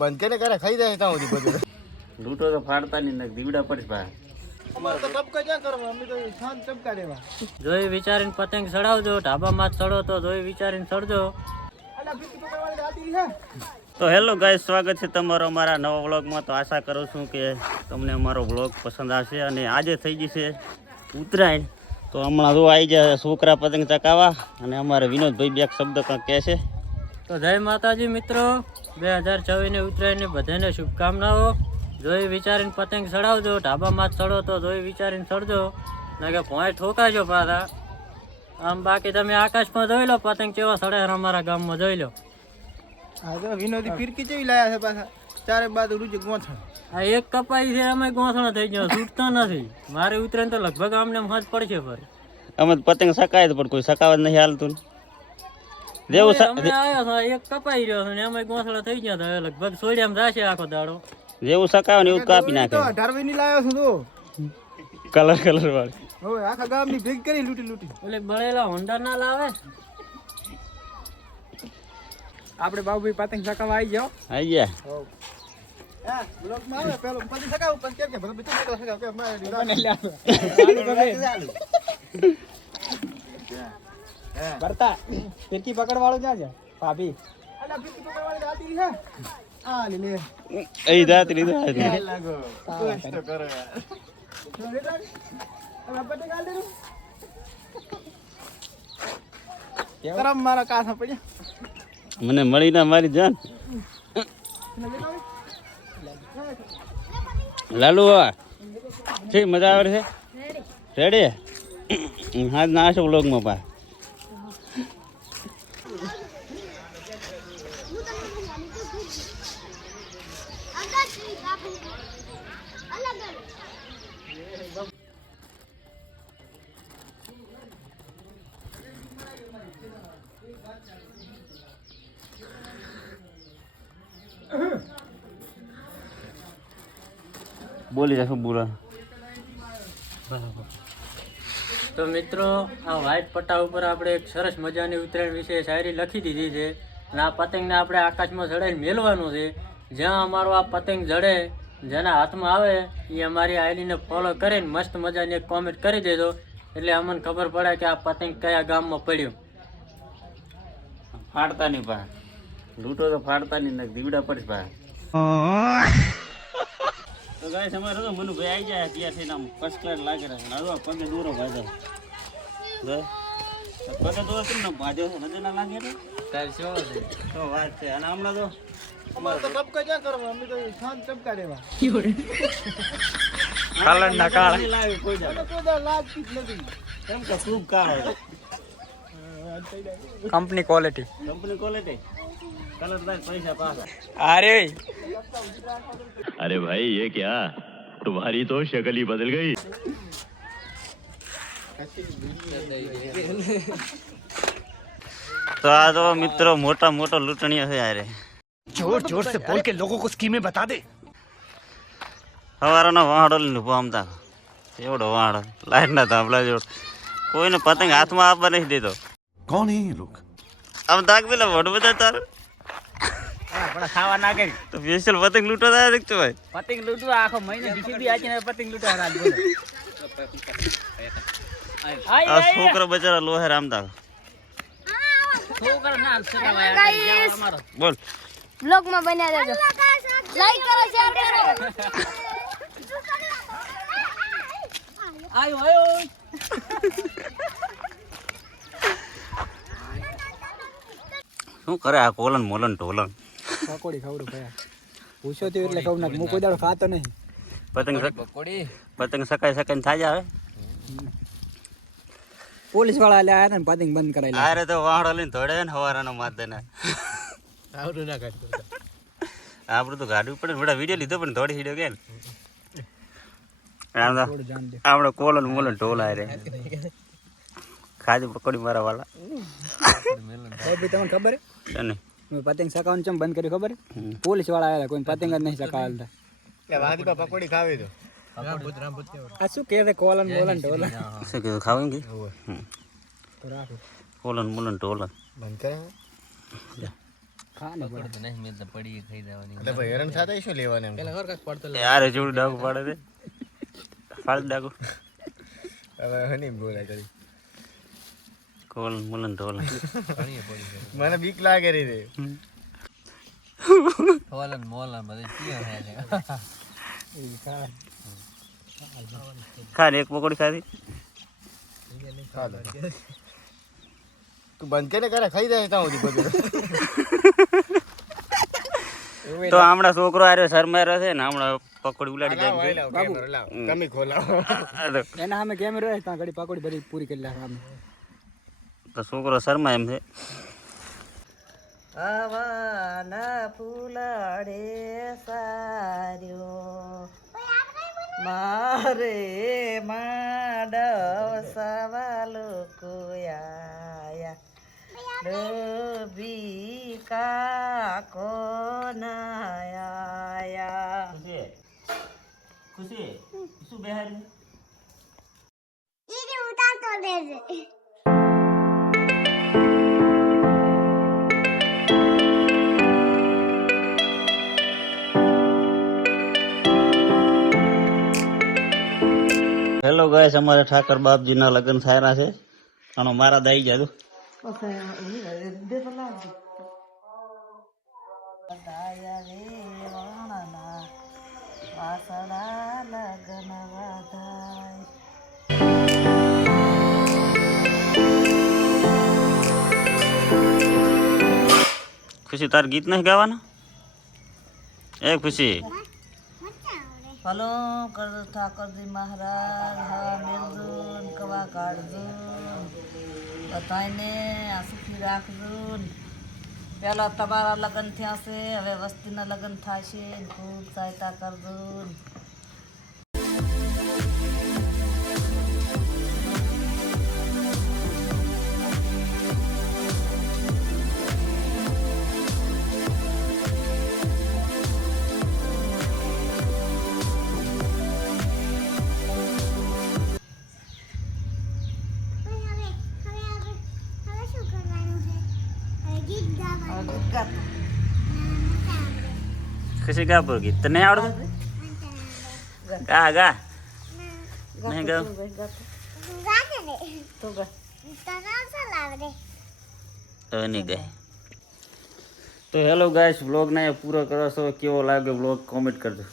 બંધ કરીને કરે ખાઈ જાય ત્યાં સુધી બધું લૂંટો તો ફાડતા નહીં ને દીવડા પર ભાઈ અમારે તો ટપકા ક્યાં કરવા અમે તો શાંત ટપકા દેવા જોઈ વિચારીને પતંગ ચડાવજો, ઢાબામાં જ ચડો તો જોઈ વિચારીને ચડજો. તો હેલો ગાઈસ, સ્વાગત છે તમારો અમારા નવા વ્લોગમાં. તો આશા કરું છું કે તમને અમારો વ્લોગ પસંદ આવશે. અને આજે થઈ જશે ઉત્તરાયણ, તો હમણાં જો આવી જાય છોકરા પતંગ ચકાવવા, અને અમારે વિનોદભાઈ બે શબ્દ કંઈક કહે છે. તો જય માતાજી મિત્રો, 2024 ઉત્તરાયણની બધાને શુભકામનાઓ. જોઈ વિચારીને પતંગ ચડાવજો, ઢાબામાં જ ચડો તો જોઈ વિચારીને ચડજો, ના કે ભોંય ઠોકાજો પાછા. આમ બાકી તમે આકાશમાં જોઈ લો પતંગ કેવા ચડે અમારા ગામમાં જોઈ લો. હા તો વિનોદી ફિરકી જેવી લાયા છે પાછા, ચારે બાજુ રૂજે ગોઠણ. આ એક કપાઈ છે અમે ગોઠણા થઈ ગયો, છૂટતા નથી. મારે ઉત્તરાયણ તો લગભગ આમને હાથ પડશે પર. અમે પતંગ સકાય પણ કોઈ સકાવા જ નહીં હાલતું. જેવું આવ્યો એક કપાઈ રહ્યો છે ને અમે ગોઠણા થઈ ગયા હતા, લગભગ સોડિયામાં જશે આખો દાડો. જેવું સકાવે ને એવું કાપી નાખે. ઢારવી ની લાવ્યો છું તો કલર વાળી હવે આખા ગામની ભેગ કરી લૂટી એટલે બળેલા હોન્ડા ના લાવે. આપણે બાબુભાઈ પતંગ ચકાવવા આવી જાઓ. આવી ગયા. હા બ્લોક માં આવે પેલો પતંગ ચકાવ પણ કેમ કે ભલે બીજું ચકાવ કે મારે કરતા ફિરકી પકડવાળો ક્યાં છે ભાભી? અલા ફિરકી પકડવાળી આતી છે. આ લે લે અહીં જાત લીધો લાગો કોશ તો કરો યાર. અલા પતંગ આલ દે. ગરમ મારા કાસા પડ્યા. મને મળી ના મારી જાન. લાલુ ઠીક મજા આવે છે. રેડી હા ના છો વ્લોગમાં પા. બોલી જા શું બોલા. તો મિત્રો, આ વ્હાઈટ પટ્ટા ઉપર આપણે એક સરસ મજાની ઉત્તરાયણ વિશે શાયરી લખી દીધી છે. અને આ પતંગને આપણે આકાશમાં ચડાવીને મેલવાનું છે. જ્યાં અમારો આ પતંગ જડે, જેના હાથમાં આવે એ અમારી આઈડીને ફોલો કરીને મસ્ત મજાની એક કોમેન્ટ કરી દેજો, એટલે અમને ખબર પડે કે આ પતંગ કયા ગામમાં પડ્યું. ફાડતા નહીં પા, લૂંટો તો ફાડતા નહીં ને દીવડા પર પા. તો ગાઈસ અમારે તો મનુભાઈ આવી જાય ત્યાં થઈને આમ ફર્સ્ટ ક્લાસ લાગે છે. હવે પગે દોરો ભાજો પગે દોરો કેમ ના ભાજો છે? નજર ના લાગે તો વાત છે. અને હમણાં તો અમારે તો ટપકા ક્યાં કરવા અમે તો શાંત ટપકા દેવા કલર ના કાળ લાવી કોઈ જાય કોઈ દા લાગતી જ નથી. કેમ કે ખૂબ કાળ કંપની ક્વોલિટી. કંપની ક્વોલિટી કલરદાર પૈસા પાછા. અરે अरे भाई ये क्या तुम्हारी तो शक्ल ही बदल गई। તો આ તો મિત્રો મોટા મોટો લૂંટણીઓ છે યાર. जोर जोर से बोल के लोगों को स्कीमें बता दे. સવારનો વાહડો લઈને પામતા એવડો વાહડો લાઈટ ના થાંભલા જોડ. કોઈને પતંગ હાથમાં આપવા નહીં દેતો. कौन है ये लोग? આમ તાક પેલા વડ બધા તાર પણ ખાવા ના કરી તો સ્પેશિયલ પતંગ લૂંટવા થાય દેખતો ભાઈ. પતંગ લૂંટવા આખો મહિને ડીસીબી આચીને પતંગ લૂંટવા રાત બોલ. આ છોકરો બચારા લોહે રામતા છોકરા ના સરાવાય અમારો બોલ. બ્લોગ માં બન્યા રહેજો, લાઈક કરો, શેર કરો. આયો શું કરે આ કોલન મોલન ઢોલન? પકોડી ખાવડું ભયા પૂછો તો એટલે કહું ના હું કોઈ દાડો ખાતો નહીં. પતંગ સકાય સકાય થાય આવે. પોલીસ વાળા આયા હતા ને પતંગ બંધ કરાવી લે. આરે તો વાહડો લઈને ધોડે ને હવારાનો માર દે ને આવડું ના કાઢ આપણે તો ગાડી પડે મોટા વિડીયો લીધો પણ ધોડી હીડ્યો કે થોડું જાન દે. આપણે કોલન મોલન ઢોલા રે ખાધી પકોડી મારા વાળા. ભાઈ તમને ખબર છે ને હે પતંગ સકાવવાનું ચમ બંધ કર્યું ખબર હે? પોલીસ વાળા આયા કોઈ પતંગ જ નહીં સકાવતા. વાદીમાં પકોડી ખાવી તો આ શું કહે છે કોલન બોલન ઢોલન? શું કીધું ખાવું કે તો રાખો કોલન મોલન ઢોલન બંધ કરે. ખાને પડે એટલે ભાઈ હેરાન થતા શું લેવાને એમ યાર જોડું ડાકુ પાડે છે ફાળ ડાકુ હવે હની બોલા કરી કોલ મુલન ઢોલ મને બીક લાગે રે ખાને એક પકોડી ખાધી તું બંધ કરીને કરે ખાઈ જાય ત્યાં સુધી બધું તો હમણાં છોકરો આવ્યો શરમાયો છે ને હમણાં પકોડી ઉલાડી જાય કમી ખોલાવો એના સામે કેમેરો હોય ત્યાં ઘડી પકોડી બધી પૂરી કરી નાખે આમે તો છોકરો શરમાય એમ છે આવાના ફૂલાડે સાર્યો મારે માડવ સવાલો કોયા ડબી કાકો નાયા ખુશી શું બેહારી ये उतार तो दे दे હેલો ગાઈસ અમારે ઠાકર બાપજીના લગ્ન થયા છે અને મારા દાઈ જાદુ વાસણા લગન વધાય ખુશી તાર ગીત નહીં ગાવાના એ ખુશી ભલો કરજો ઠાકોરજી મહારાજ હવા મેળજુન કવા કાઢજુન બધાને આ સુખી રાખજુન પેલા તમારા લગ્ન થયા છે હવે વસ્તીના લગ્ન થાય છે ખૂબ સહાયતા કરજુન ખુશી ગા પર ગીત તને આવડતું ગા ગા નહીં ગા નહીં ગઈ તો હેલો ગાઈસ વ્લોગને પૂરો કરો છો કેવો લાગ્યો વ્લોગ કોમેન્ટ કરજો